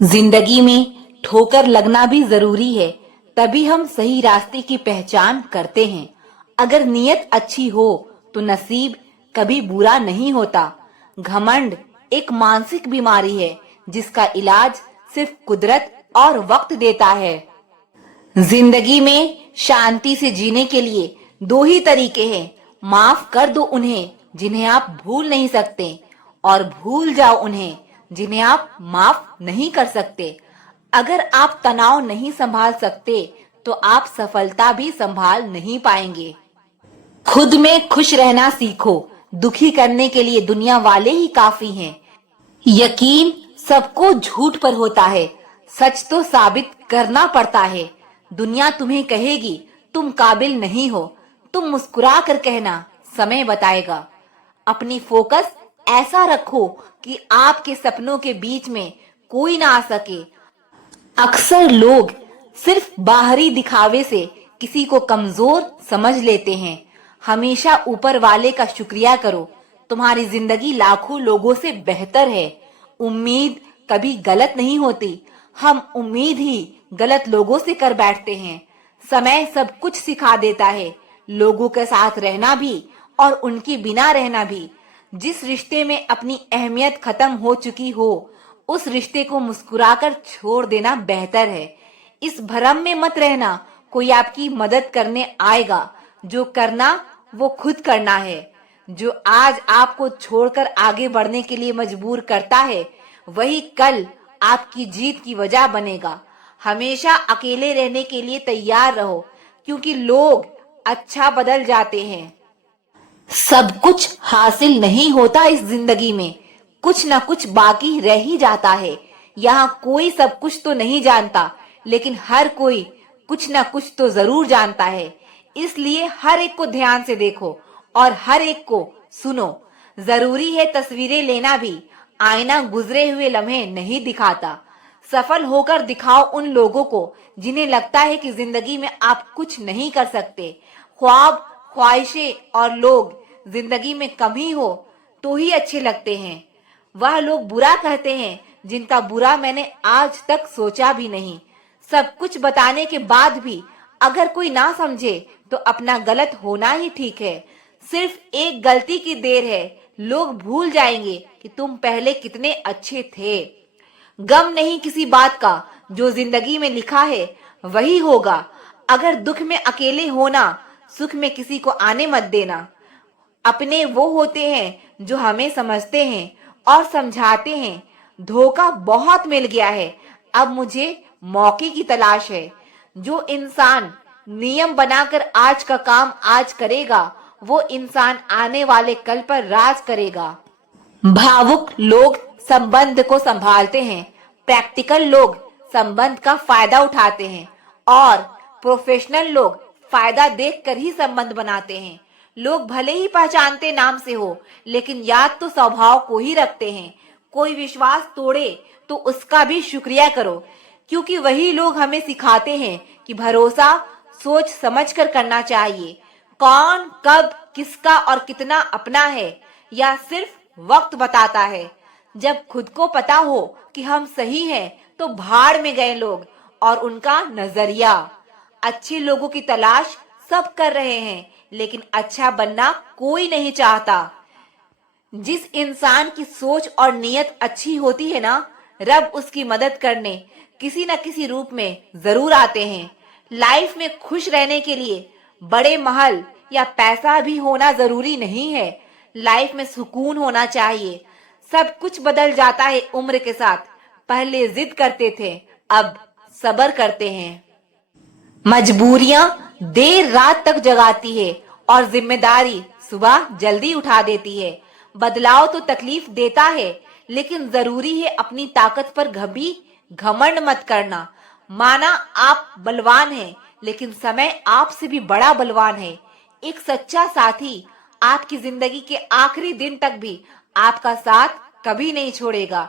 जिंदगी में ठोकर लगना भी जरूरी है, तभी हम सही रास्ते की पहचान करते हैं। अगर नीयत अच्छी हो तो नसीब कभी बुरा नहीं होता। घमंड एक मानसिक बीमारी है जिसका इलाज सिर्फ कुदरत और वक्त देता है। जिंदगी में शांति से जीने के लिए दो ही तरीके हैं। माफ कर दो उन्हें जिन्हें आप भूल नहीं सकते, और भूल जाओ उन्हें जिन्हें आप माफ नहीं कर सकते। अगर आप तनाव नहीं संभाल सकते तो आप सफलता भी संभाल नहीं पाएंगे। खुद में खुश रहना सीखो। दुखी करने के लिए दुनिया वाले ही काफी हैं। यकीन सबको झूठ पर होता है, सच तो साबित करना पड़ता है। दुनिया तुम्हें कहेगी तुम काबिल नहीं हो, तुम मुस्कुरा कर कहना समय बताएगा। अपनी फोकस ऐसा रखो कि आपके सपनों के बीच में कोई ना आ सके। अक्सर लोग सिर्फ बाहरी दिखावे से किसी को कमजोर समझ लेते हैं। हमेशा ऊपर वाले का शुक्रिया करो। तुम्हारी जिंदगी लाखों लोगों से बेहतर है। उम्मीद कभी गलत नहीं होती, हम उम्मीद ही गलत लोगों से कर बैठते हैं। समय सब कुछ सिखा देता है, लोगों के साथ रहना भी और उनके बिना रहना भी। जिस रिश्ते में अपनी अहमियत खत्म हो चुकी हो, उस रिश्ते को मुस्कुराकर छोड़ देना बेहतर है। इस भ्रम में मत रहना कोई आपकी मदद करने आएगा। जो करना वो खुद करना है। जो आज आपको छोड़कर आगे बढ़ने के लिए मजबूर करता है, वही कल आपकी जीत की वजह बनेगा। हमेशा अकेले रहने के लिए तैयार रहो, क्योंकि लोग अच्छा बदल जाते हैं। सब कुछ हासिल नहीं होता इस जिंदगी में, कुछ ना कुछ बाकी रह ही जाता है। यहाँ कोई सब कुछ तो नहीं जानता, लेकिन हर कोई कुछ ना कुछ तो जरूर जानता है। इसलिए हर एक को ध्यान से देखो और हर एक को सुनो। जरूरी है तस्वीरें लेना भी, आईना गुजरे हुए लम्हे नहीं दिखाता। सफल होकर दिखाओ उन लोगों को जिन्हें लगता है कि जिंदगी में आप कुछ नहीं कर सकते। ख्वाब, ख्वाहिशें और लोग जिंदगी में कम ही हो तो ही अच्छे लगते हैं। वह लोग बुरा कहते हैं जिनका बुरा मैंने आज तक सोचा भी नहीं। सब कुछ बताने के बाद भी अगर कोई ना समझे तो अपना गलत होना ही ठीक है। सिर्फ एक गलती की देर है, लोग भूल जाएंगे कि तुम पहले कितने अच्छे थे। गम नहीं किसी बात का, जो जिंदगी में लिखा है वही होगा। अगर दुख में अकेले होना, सुख में किसी को आने मत देना। अपने वो होते हैं जो हमें समझते हैं और समझाते हैं। धोखा बहुत मिल गया है, अब मुझे मौके की तलाश है। जो इंसान नियम बनाकर आज का काम आज करेगा, वो इंसान आने वाले कल पर राज करेगा। भावुक लोग संबंध को संभालते हैं, प्रैक्टिकल लोग संबंध का फायदा उठाते हैं और प्रोफेशनल लोग फायदा देखकर ही संबंध बनाते हैं। लोग भले ही पहचानते नाम से हो, लेकिन याद तो स्वभाव को ही रखते हैं। कोई विश्वास तोड़े तो उसका भी शुक्रिया करो, क्योंकि वही लोग हमें सिखाते हैं कि भरोसा सोच समझ कर करना चाहिए। कौन कब किसका और कितना अपना है, या सिर्फ वक्त बताता है। जब खुद को पता हो कि हम सही हैं, तो भाड़ में गए लोग और उनका नजरिया। अच्छे लोगों की तलाश सब कर रहे हैं, लेकिन अच्छा बनना कोई नहीं चाहता। जिस इंसान की सोच और नीयत अच्छी होती है ना, रब उसकी मदद करने किसी न किसी रूप में जरूर आते हैं। लाइफ में खुश रहने के लिए बड़े महल या पैसा भी होना जरूरी नहीं है। लाइफ में सुकून होना चाहिए। सब कुछ बदल जाता है उम्र के साथ। पहले जिद करते थे, अब सब्र करते हैं। मजबूरियां देर रात तक जगाती है और जिम्मेदारी सुबह जल्दी उठा देती है। बदलाव तो तकलीफ देता है, लेकिन जरूरी है अपनी ताकत पर कभी घमंड मत करना। माना आप बलवान हैं, लेकिन समय आपसे भी बड़ा बलवान है। एक सच्चा साथी आपकी जिंदगी के आखिरी दिन तक भी आपका साथ कभी नहीं छोड़ेगा।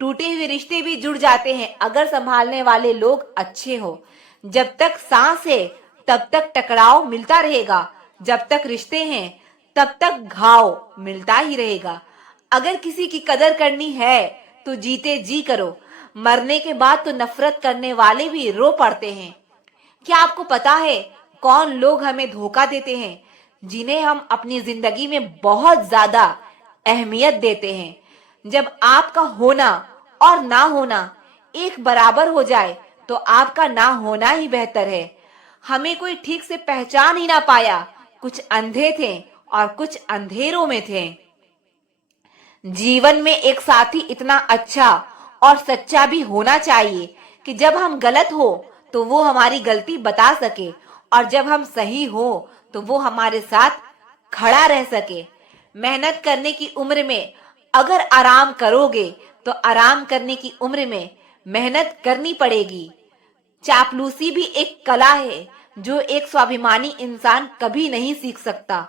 टूटे हुए रिश्ते भी जुड़ जाते हैं अगर संभालने वाले लोग अच्छे हो। जब तक सांस है तब तक टकराव मिलता रहेगा, जब तक रिश्ते हैं तब तक घाव मिलता ही रहेगा। अगर किसी की कदर करनी है तो जीते जी करो, मरने के बाद तो नफरत करने वाले भी रो पड़ते हैं। क्या आपको पता है कौन लोग हमें धोखा देते हैं, जिन्हें हम अपनी जिंदगी में बहुत ज्यादा अहमियत देते हैं? जब आपका होना और ना होना एक बराबर हो जाए तो आपका ना होना ही बेहतर है। हमें कोई ठीक से पहचान ही ना पाया, कुछ अंधे थे और कुछ अंधेरों में थे। जीवन में एक साथी इतना अच्छा और सच्चा भी होना चाहिए कि जब हम गलत हो तो वो हमारी गलती बता सके, और जब हम सही हो तो वो हमारे साथ खड़ा रह सके। मेहनत करने की उम्र में अगर आराम करोगे तो आराम करने की उम्र में मेहनत करनी पड़ेगी। चापलूसी भी एक कला है जो एक स्वाभिमानी इंसान कभी नहीं सीख सकता।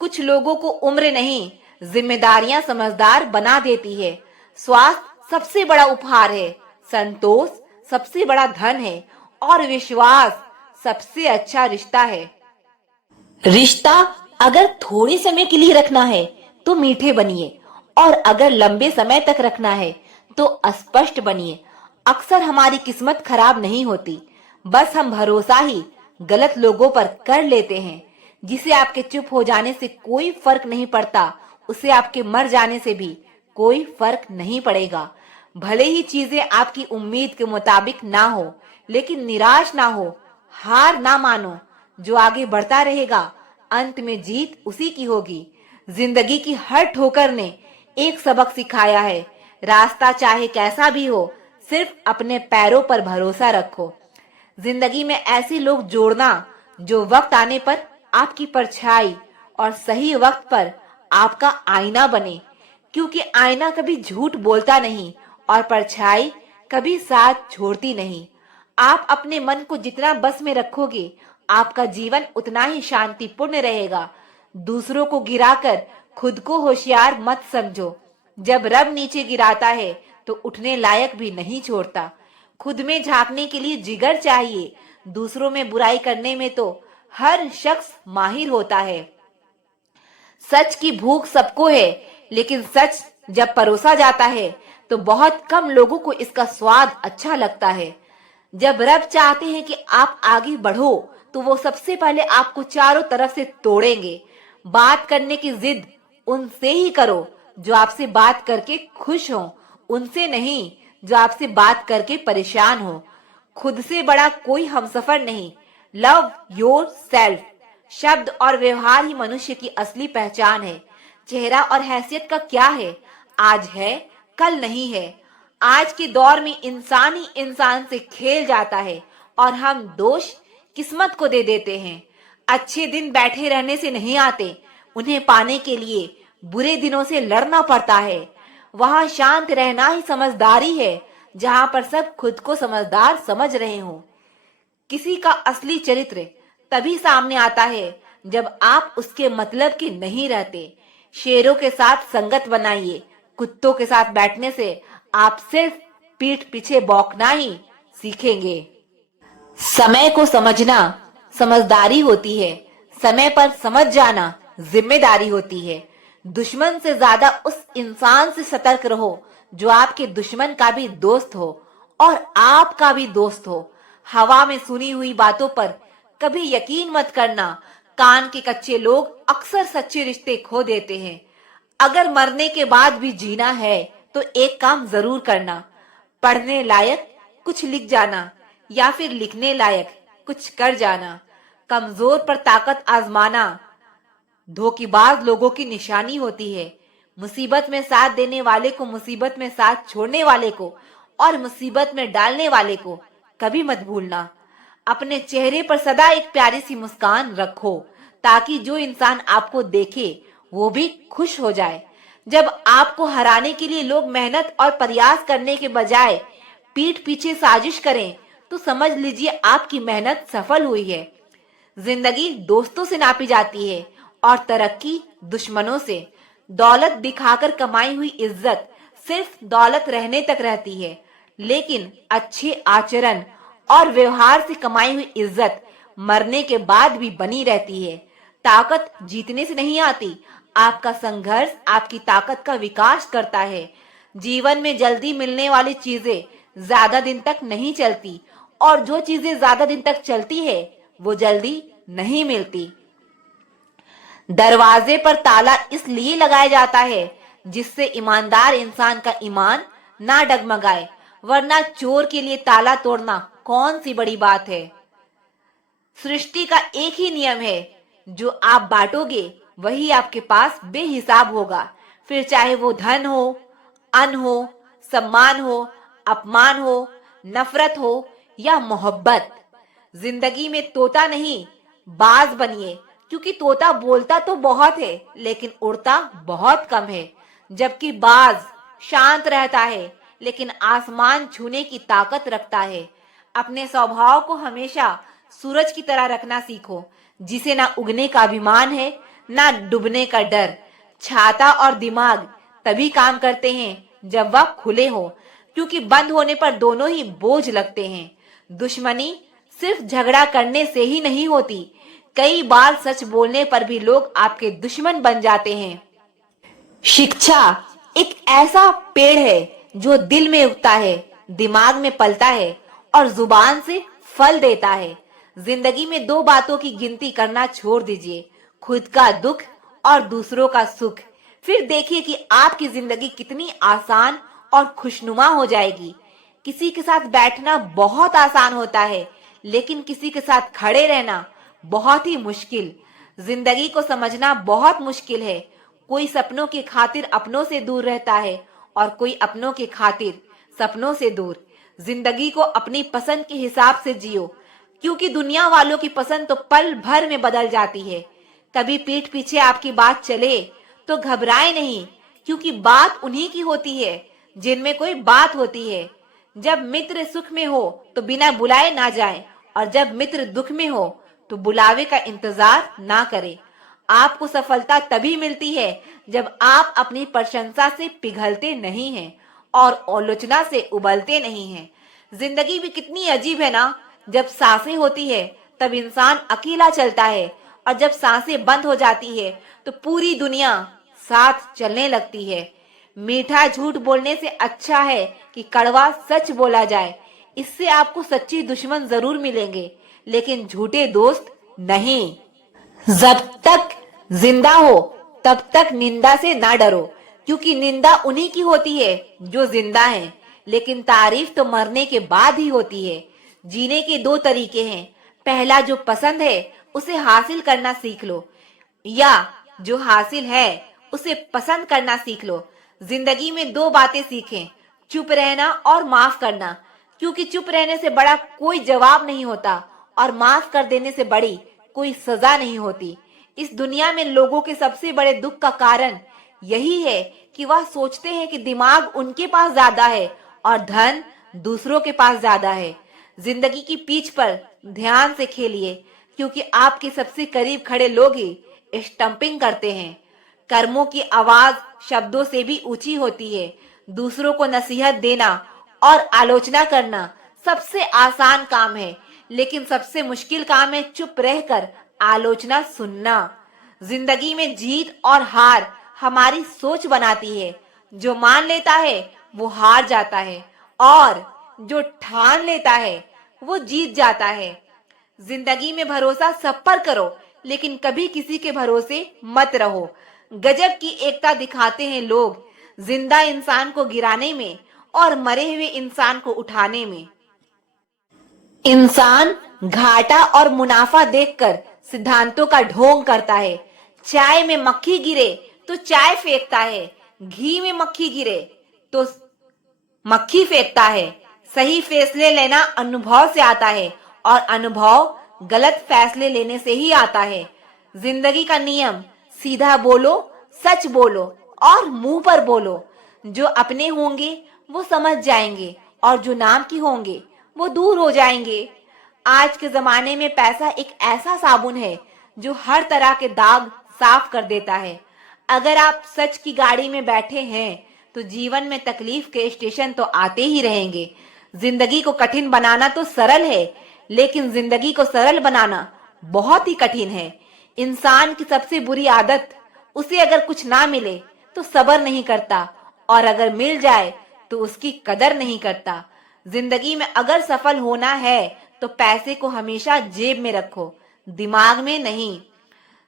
कुछ लोगों को उम्र नहीं, जिम्मेदारियां समझदार बना देती है। स्वास्थ्य सबसे बड़ा उपहार है, संतोष सबसे बड़ा धन है, और विश्वास सबसे अच्छा रिश्ता है। रिश्ता अगर थोड़े समय के लिए रखना है तो मीठे बनिए, और अगर लंबे समय तक रखना है तो अस्पष्ट बनिए। अक्सर हमारी किस्मत खराब नहीं होती, बस हम भरोसा ही गलत लोगों पर कर लेते हैं। जिसे आपके चुप हो जाने से कोई फर्क नहीं पड़ता, उसे आपके मर जाने से भी कोई फर्क नहीं पड़ेगा। भले ही चीजें आपकी उम्मीद के मुताबिक ना हो, लेकिन निराश ना हो, हार ना मानो। जो आगे बढ़ता रहेगा अंत में जीत उसी की होगी। जिंदगी की हर ठोकर ने एक सबक सिखाया है। रास्ता चाहे कैसा भी हो, सिर्फ अपने पैरों पर भरोसा रखो। जिंदगी में ऐसे लोग जोड़ना जो वक्त आने पर आपकी परछाई और सही वक्त पर आपका आईना बने, क्योंकि आईना कभी झूठ बोलता नहीं और परछाई कभी साथ छोड़ती नहीं। आप अपने मन को जितना बस में रखोगे, आपका जीवन उतना ही शांतिपूर्ण रहेगा। दूसरों को गिराकर खुद को होशियार मत समझो। जब रब नीचे गिराता है तो उठने लायक भी नहीं छोड़ता। खुद में झांकने के लिए जिगर चाहिए, दूसरों में बुराई करने में तो हर शख्स माहिर होता है। सच की भूख सबको है, लेकिन सच जब परोसा जाता है तो बहुत कम लोगों को इसका स्वाद अच्छा लगता है। जब रब चाहते हैं कि आप आगे बढ़ो तो वो सबसे पहले आपको चारों तरफ से तोड़ेंगे। बात करने की जिद उनसे ही करो जो आपसे बात करके खुश हो, उनसे नहीं जो आपसे बात करके परेशान हो। खुद से बड़ा कोई हमसफर नहीं। लव योर सेल्फ शब्द और व्यवहार ही मनुष्य की असली पहचान है। चेहरा और हैसियत का क्या है, आज है कल नहीं है। आज के दौर में इंसान ही इंसान से खेल जाता है और हम दोष किस्मत को दे देते हैं। अच्छे दिन बैठे रहने से नहीं आते, उन्हें पाने के लिए बुरे दिनों से लड़ना पड़ता है। वहां शांत रहना ही समझदारी है, जहां पर सब खुद को समझदार समझ रहे हो। किसी का असली चरित्र तभी सामने आता है जब आप उसके मतलब के नहीं रहते। शेरों के साथ संगत बनाइए, कुत्तों के साथ बैठने से आप सिर्फ पीठ पीछे बौखना ही सीखेंगे। समय को समझना समझदारी होती है, समय पर समझ जाना जिम्मेदारी होती है। दुश्मन से ज्यादा उस इंसान से सतर्क रहो जो आपके दुश्मन का भी दोस्त हो और आपका भी दोस्त हो। हवा में सुनी हुई बातों पर कभी यकीन मत करना। कान के कच्चे लोग अक्सर सच्चे रिश्ते खो देते हैं। अगर मरने के बाद भी जीना है तो एक काम जरूर करना, पढ़ने लायक कुछ लिख जाना या फिर लिखने लायक कुछ कर जाना। कमजोर पर ताकत आजमाना धोखेबाज लोगों की निशानी होती है। मुसीबत में साथ देने वाले को मुसीबत में साथ छोड़ने वाले को और मुसीबत में डालने वाले को कभी मत भूलना। अपने चेहरे पर सदा एक प्यारी सी मुस्कान रखो, ताकि जो इंसान आपको देखे वो भी खुश हो जाए। जब आपको हराने के लिए लोग मेहनत और प्रयास करने के बजाय पीठ पीछे साजिश करें तो समझ लीजिए आपकी मेहनत सफल हुई है। जिंदगी दोस्तों से नापी जाती है और तरक्की दुश्मनों से। दौलत दिखाकर कमाई हुई इज्जत सिर्फ दौलत रहने तक रहती है, लेकिन अच्छे आचरण और व्यवहार से कमाई हुई इज्जत मरने के बाद भी बनी रहती है। ताकत जीतने से नहीं आती, आपका संघर्ष आपकी ताकत का विकास करता है। जीवन में जल्दी मिलने वाली चीजें ज्यादा दिन तक नहीं चलती और जो चीजें ज्यादा दिन तक चलती है वो जल्दी नहीं मिलती। दरवाजे पर ताला इसलिए लगाया जाता है जिससे ईमानदार इंसान का ईमान ना डगमगाए, वरना चोर के लिए ताला तोड़ना कौन सी बड़ी बात है। सृष्टि का एक ही नियम है, जो आप बांटोगे वही आपके पास बेहिसाब होगा, फिर चाहे वो धन हो, अन्न हो, सम्मान हो, अपमान हो, नफरत हो या मोहब्बत। जिंदगी में तोता नहीं बाज बनिए, क्योंकि तोता बोलता तो बहुत है लेकिन उड़ता बहुत कम है, जबकि बाज शांत रहता है लेकिन आसमान छूने की ताकत रखता है। अपने स्वभाव को हमेशा सूरज की तरह रखना सीखो, जिसे ना उगने का अभिमान है ना डूबने का डर। छाता और दिमाग तभी काम करते हैं जब वह खुले हो, क्योंकि बंद होने पर दोनों ही बोझ लगते हैं। दुश्मनी सिर्फ झगड़ा करने से ही नहीं होती, कई बार सच बोलने पर भी लोग आपके दुश्मन बन जाते हैं। शिक्षा एक ऐसा पेड़ है जो दिल में उगता है, दिमाग में पलता है और जुबान से फल देता है। जिंदगी में दो बातों की गिनती करना छोड़ दीजिए, खुद का दुख और दूसरों का सुख। फिर देखिए कि आपकी जिंदगी कितनी आसान और खुशनुमा हो जाएगी। किसी के साथ बैठना बहुत आसान होता है, लेकिन किसी के साथ खड़े रहना बहुत ही मुश्किल। जिंदगी को समझना बहुत मुश्किल है। कोई सपनों की खातिर अपनों से दूर रहता है और कोई अपनों की खातिर सपनों से दूर। जिंदगी को अपनी पसंद के हिसाब से जियो, क्योंकि दुनिया वालों की पसंद तो पल भर में बदल जाती है। कभी पीठ पीछे आपकी बात चले तो घबराए नहीं, क्योंकि बात उन्हीं की होती है जिनमें कोई बात होती है। जब मित्र सुख में हो तो बिना बुलाए ना जाए, और जब मित्र दुख में हो तो बुलावे का इंतजार ना करे। आपको सफलता तभी मिलती है जब आप अपनी प्रशंसा से पिघलते नहीं हैं और आलोचना से उबलते नहीं हैं। जिंदगी भी कितनी अजीब है ना। जब सांसें होती है तब इंसान अकेला चलता है, और जब सांसें बंद हो जाती है तो पूरी दुनिया साथ चलने लगती है। मीठा झूठ बोलने से अच्छा है कि कड़वा सच बोला जाए। इससे आपको सच्चे दुश्मन जरूर मिलेंगे, लेकिन झूठे दोस्त नहीं। जब तक जिंदा हो तब तक निंदा से ना डरो, क्योंकि निंदा उन्हीं की होती है जो जिंदा है, लेकिन तारीफ तो मरने के बाद ही होती है। जीने के दो तरीके हैं, पहला जो पसंद है उसे हासिल करना सीख लो, या जो हासिल है उसे पसंद करना सीख लो। जिंदगी में दो बातें सीखें, चुप रहना और माफ करना, क्योंकि चुप रहने से बड़ा कोई जवाब नहीं होता और माफ कर देने से बड़ी कोई सजा नहीं होती। इस दुनिया में लोगों के सबसे बड़े दुख का कारण यही है कि वह सोचते हैं कि दिमाग उनके पास ज्यादा है और धन दूसरों के पास ज्यादा है। जिंदगी की पिच पर ध्यान से खेलिए, क्योंकि आपके सबसे करीब खड़े लोग ही स्टंपिंग करते हैं। कर्मों की आवाज शब्दों से भी ऊंची होती है। दूसरों को नसीहत देना और आलोचना करना सबसे आसान काम है, लेकिन सबसे मुश्किल काम है चुप रहकर आलोचना सुनना। जिंदगी में जीत और हार हमारी सोच बनाती है। जो मान लेता है वो हार जाता है, और जो ठान लेता है वो जीत जाता है। जिंदगी में भरोसा सब पर करो, लेकिन कभी किसी के भरोसे मत रहो। गजब की एकता दिखाते हैं लोग, जिंदा इंसान को गिराने में और मरे हुए इंसान को उठाने में। इंसान घाटा और मुनाफा देखकर सिद्धांतों का ढोंग करता है। चाय में मक्खी गिरे तो चाय फेंकता है, घी में मक्खी गिरे तो मक्खी फेंकता है। सही फैसले लेना अनुभव से आता है, और अनुभव गलत फैसले लेने से ही आता है। जिंदगी का नियम, सीधा बोलो, सच बोलो और मुंह पर बोलो। जो अपने होंगे वो समझ जाएंगे, और जो नाम की होंगे वो दूर हो जाएंगे। आज के जमाने में पैसा एक ऐसा साबुन है जो हर तरह के दाग साफ कर देता है। अगर आप सच की गाड़ी में बैठे हैं तो जीवन में तकलीफ के स्टेशन तो आते ही रहेंगे। जिंदगी को कठिन बनाना तो सरल है, लेकिन जिंदगी को सरल बनाना बहुत ही कठिन है। इंसान की सबसे बुरी आदत, उसे अगर कुछ ना मिले तो सब्र नहीं करता, और अगर मिल जाए तो उसकी कदर नहीं करता। जिंदगी में अगर सफल होना है तो पैसे को हमेशा जेब में रखो, दिमाग में नहीं।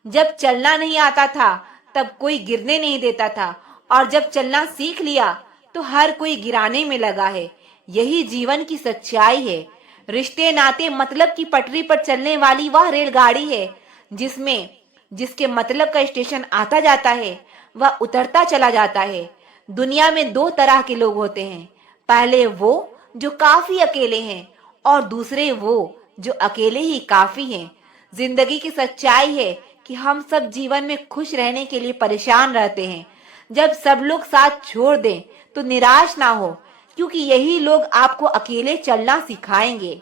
जब चलना नहीं आता था तब कोई गिरने नहीं देता था, और जब चलना सीख लिया तो हर कोई गिराने में लगा है। यही जीवन की सच्चाई है। रिश्ते नाते मतलब की पटरी पर चलने वाली वह रेलगाड़ी है जिसमें जिसके मतलब का स्टेशन आता जाता है वह उतरता चला जाता है। दुनिया में दो तरह के लोग होते हैं, पहले वो जो काफी अकेले हैं और दूसरे वो जो अकेले ही काफी हैं। जिंदगी की सच्चाई है कि हम सब जीवन में खुश रहने के लिए परेशान रहते हैं। जब सब लोग साथ छोड़ दें तो निराश ना हो, क्योंकि यही लोग आपको अकेले चलना सिखाएंगे।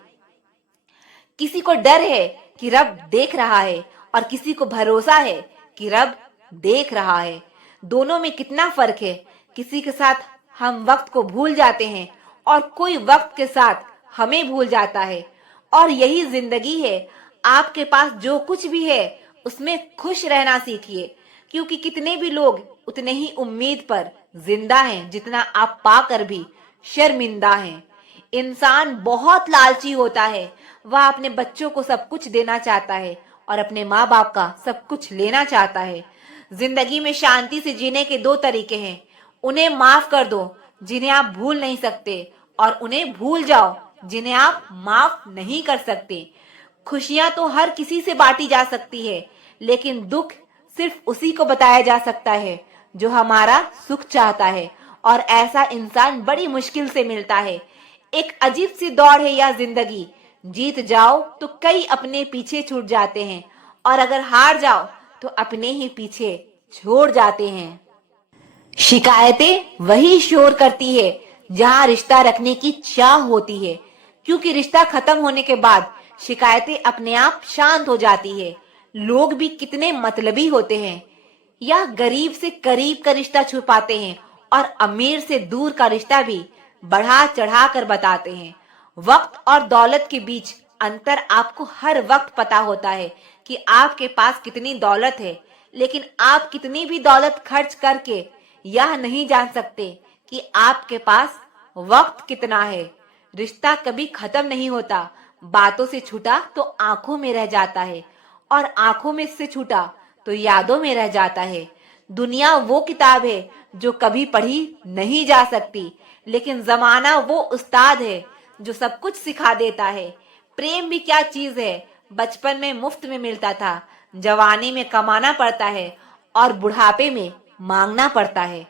किसी को डर है कि रब देख रहा है और किसी को भरोसा है कि रब देख रहा है। दोनों में कितना फर्क है। किसी के साथ हम वक्त को भूल जाते हैं और कोई वक्त के साथ हमें भूल जाता है। और यही जिंदगी है। आपके पास जो कुछ भी है उसमें खुश रहना सीखिए, क्योंकि कितने भी लोग उतने ही उम्मीद पर जिंदा हैं जितना आप पाकर भी शर्मिंदा हैं। इंसान बहुत लालची होता है। वह अपने बच्चों को सब कुछ देना चाहता है और अपने माँ बाप का सब कुछ लेना चाहता है। जिंदगी में शांति से जीने के दो तरीके हैं। उन्हें माफ कर दो जिन्हें आप भूल नहीं सकते, और उन्हें भूल जाओ जिन्हें आप माफ नहीं कर सकते। खुशियां तो हर किसी से बांटी जा सकती है, लेकिन दुख सिर्फ उसी को बताया जा सकता है जो हमारा सुख चाहता है, और ऐसा इंसान बड़ी मुश्किल से मिलता है। एक अजीब सी दौड़ है यह जिंदगी। जीत जाओ तो कई अपने पीछे छूट जाते हैं, और अगर हार जाओ तो अपने ही पीछे छोड़ जाते हैं। शिकायतें वही शोर करती है जहां रिश्ता रखने की चाह होती है, क्योंकि रिश्ता खत्म होने के बाद शिकायतें अपने आप शांत हो जाती है। लोग भी कितने मतलबी होते हैं। यह गरीब से करीब का रिश्ता छुपाते हैं और अमीर से दूर का रिश्ता भी बढ़ा चढ़ा कर बताते हैं। वक्त और दौलत के बीच अंतर आपको हर वक्त पता होता है कि आपके पास कितनी दौलत है, लेकिन आप कितनी भी दौलत खर्च करके यह नहीं जान सकते कि आपके पास वक्त कितना है। रिश्ता कभी खत्म नहीं होता। बातों से छूटा तो आंखों में रह जाता है, और आंखों में से छूटा तो यादों में रह जाता है। दुनिया वो किताब है जो कभी पढ़ी नहीं जा सकती, लेकिन जमाना वो उस्ताद है जो सब कुछ सिखा देता है। प्रेम भी क्या चीज है, बचपन में मुफ्त में मिलता था, जवानी में कमाना पड़ता है और बुढ़ापे में मांगना पड़ता है।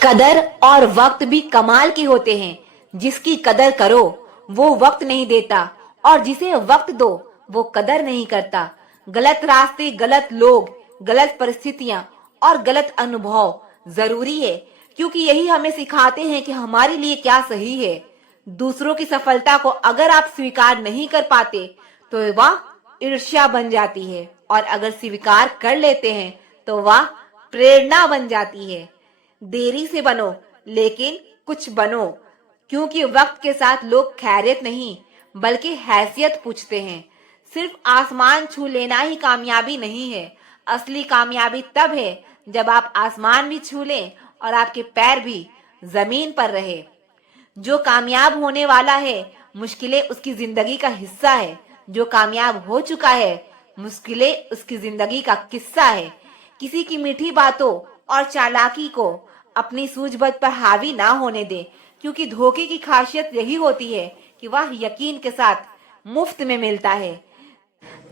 कदर और वक्त भी कमाल के होते हैं। जिसकी कदर करो वो वक्त नहीं देता, और जिसे वक्त दो वो कदर नहीं करता। गलत रास्ते, गलत लोग, गलत परिस्थितियां और गलत अनुभव जरूरी है, क्योंकि यही हमें सिखाते हैं कि हमारे लिए क्या सही है। दूसरों की सफलता को अगर आप स्वीकार नहीं कर पाते तो वह ईर्ष्या बन जाती है, और अगर स्वीकार कर लेते हैं तो वह प्रेरणा बन जाती है। देरी से बनो लेकिन कुछ बनो, क्योंकि वक्त के साथ लोग खैरियत नहीं बल्कि हैसियत पूछते हैं। सिर्फ आसमान छू लेना ही कामयाबी नहीं है। असली कामयाबी तब है जब आप आसमान भी छू लें और आपके पैर भी जमीन पर रहे। जो कामयाब होने वाला है मुश्किलें उसकी जिंदगी का हिस्सा है। जो कामयाब हो चुका है मुश्किलें उसकी जिंदगी का किस्सा है। किसी की मीठी बातों और चालाकी को अपनी सूझबूझ पर हावी ना होने दे, क्योंकि धोखे की खासियत यही होती है कि वह यकीन के साथ मुफ्त में मिलता है।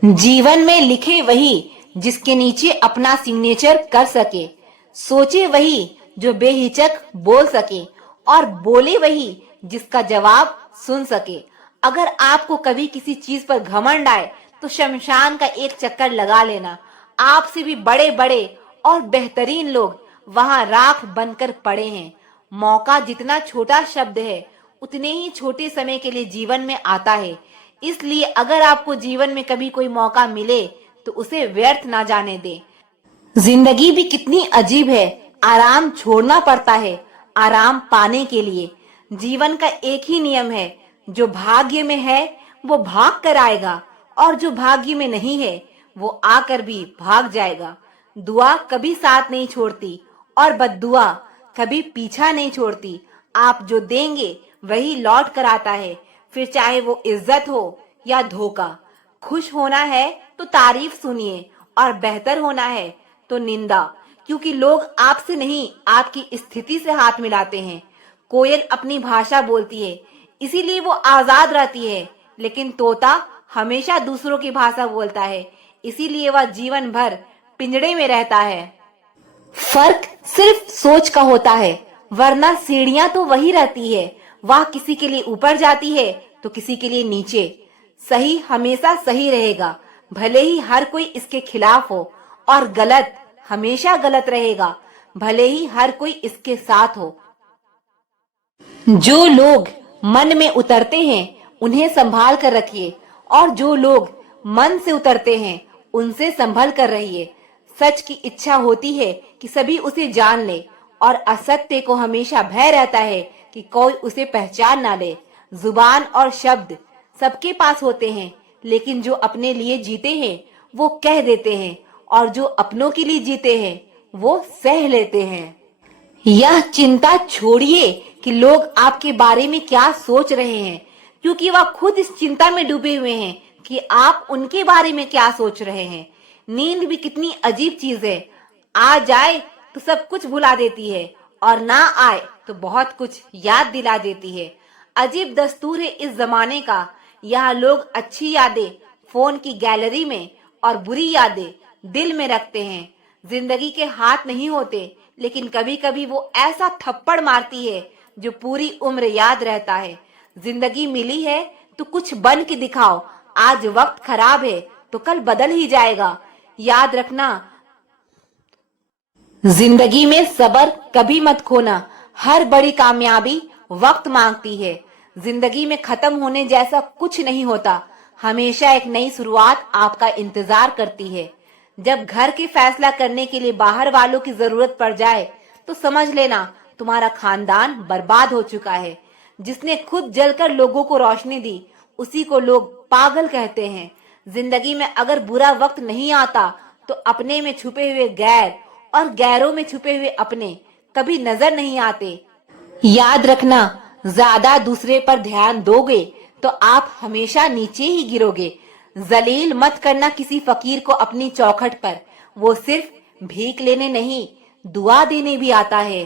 जीवन में लिखे वही जिसके नीचे अपना सिग्नेचर कर सके, सोचे वही जो बेहिचक बोल सके, और बोले वही जिसका जवाब सुन सके। अगर आपको कभी किसी चीज पर घमंड आए तो शमशान का एक चक्कर लगा लेना। आपसे भी बड़े बड़े और बेहतरीन लोग वहां राख बनकर पड़े हैं। मौका जितना छोटा शब्द है उतने ही छोटे समय के लिए जीवन में आता है। इसलिए अगर आपको जीवन में कभी कोई मौका मिले तो उसे व्यर्थ ना जाने दे। जिंदगी भी कितनी अजीब है। आराम छोड़ना पड़ता है आराम पाने के लिए। जीवन का एक ही नियम है, जो भाग्य में है वो भाग कर आएगा, और जो भाग्य में नहीं है वो आकर भी भाग जाएगा। दुआ कभी साथ नहीं छोड़ती और बद्दुआ कभी पीछा नहीं छोड़ती। आप जो देंगे वही लौट कर आता है, फिर चाहे वो इज्जत हो या धोखा। खुश होना है तो तारीफ सुनिए और बेहतर होना है तो निंदा, क्योंकि लोग आपसे नहीं आपकी स्थिति से हाथ मिलाते हैं। कोयल अपनी भाषा बोलती है, इसीलिए वो आजाद रहती है, लेकिन तोता हमेशा दूसरों की भाषा बोलता है, इसीलिए वह जीवन भर पिंजड़े में रहता है। फर्क सिर्फ सोच का होता है, वरना सीढ़ियां तो वही रहती है। वह किसी के लिए ऊपर जाती है तो किसी के लिए नीचे। सही हमेशा सही रहेगा, भले ही हर कोई इसके खिलाफ हो, और गलत हमेशा गलत रहेगा, भले ही हर कोई इसके साथ हो। जो लोग मन में उतरते हैं उन्हें संभाल कर रखिए, और जो लोग मन से उतरते हैं उनसे संभल कर रहिए। सच की इच्छा होती है कि सभी उसे जान ले, और असत्य को हमेशा भय रहता है कि कोई उसे पहचान ना ले। जुबान और शब्द सबके पास होते हैं, लेकिन जो अपने लिए जीते हैं वो कह देते हैं, और जो अपनों के लिए जीते हैं वो सह लेते हैं। यह चिंता छोड़िए कि लोग आपके बारे में क्या सोच रहे हैं, क्योंकि वह खुद इस चिंता में डूबे हुए हैं कि आप उनके बारे में क्या सोच रहे हैं। नींद भी कितनी अजीब चीज है, आ जाए तो सब कुछ भुला देती है, और ना आए तो बहुत कुछ याद दिला देती है। अजीब दस्तूर है इस जमाने का। यहाँ लोग अच्छी यादें फोन की गैलरी में और बुरी यादें दिल में रखते हैं। जिंदगी के हाथ नहीं होते, लेकिन कभी कभी वो ऐसा थप्पड़ मारती है जो पूरी उम्र याद रहता है। जिंदगी मिली है तो कुछ बन के दिखाओ। आज वक्त खराब है तो कल बदल ही जाएगा। याद रखना, जिंदगी में सब्र कभी मत खोना। हर बड़ी कामयाबी वक्त मांगती है। जिंदगी में खत्म होने जैसा कुछ नहीं होता, हमेशा एक नई शुरुआत आपका इंतजार करती है। जब घर के फैसला करने के लिए बाहर वालों की जरूरत पड़ जाए तो समझ लेना तुम्हारा खानदान बर्बाद हो चुका है। जिसने खुद जलकर लोगों को रोशनी दी उसी को लोग पागल कहते हैं। जिंदगी में अगर बुरा वक्त नहीं आता तो अपने में छुपे हुए गैर और गैरों में छुपे हुए अपने कभी नजर नहीं आते। याद रखना, ज्यादा दूसरे पर ध्यान दोगे तो आप हमेशा नीचे ही गिरोगे। जलील मत करना किसी फकीर को अपनी चौखट पर, वो सिर्फ भीख लेने नहीं दुआ देने भी आता है।